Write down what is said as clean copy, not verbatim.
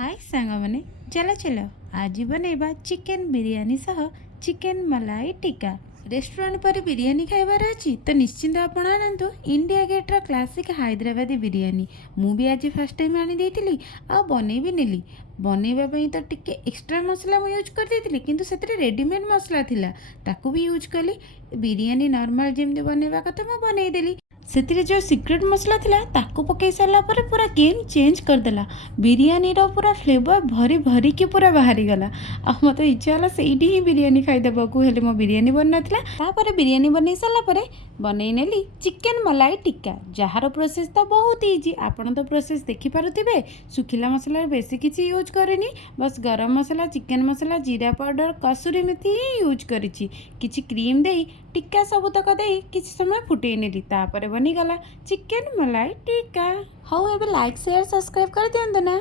हाय सांगमाने चलो चलो आज बनैबा चिकेन बिरयानी सह चिकेन मलाई टिक्का। रेस्टोरेंट पर बिरयानी खाइबार अच्छी तो निश्चिंत आपण आनतु इंडिया गेट्र क्लासिक हैदराबादी बिरयानी। मु भी आज फर्स्ट टाइम आनी देइतिली आ बनै भी नेली। बनैबा पई तो टिके एक्स्ट्रा मसला यूज कर देइतिली किंतु सेतरे रेडीमेड मसला थिला ताकू भी यूज कली। बिरयानी नॉर्मल जेमती बनैबा कथा मु बनै देली। से जो सिक्रेट मसला थिला ताकू पकई सारा पर पूरा गेम चेंज करदेला। बिरयानी रो पूरा फ्लेवर भरी भरी की पूरा बाहरी गला। आ मत इच्छा है सेठी ही बिरयानी खाईदेबाकू हेले मो बिरयानी बन नाथिला। तापर बिरयानी बनै सारा पर बनै नेली चिकेन मलाई टिक्का जार प्रोसेस तो बहुत इजी। आपण तो प्रोसेस देखि पारुथिबे। सुखिला मसला बेसी किछि यूज करेनी, बस गरम मसला चिकेन मसला जीरा पाउडर कसूरी मेथी ही यूज करिछि। किछि क्रीम देई टिक्का सबुतक देई किछि समय फुटै नेली। तापर बनी गला चिकेन मलाई टिक्का। हाउ एबे लाइक शेयर सब्सक्राइब कर दियंतु ना।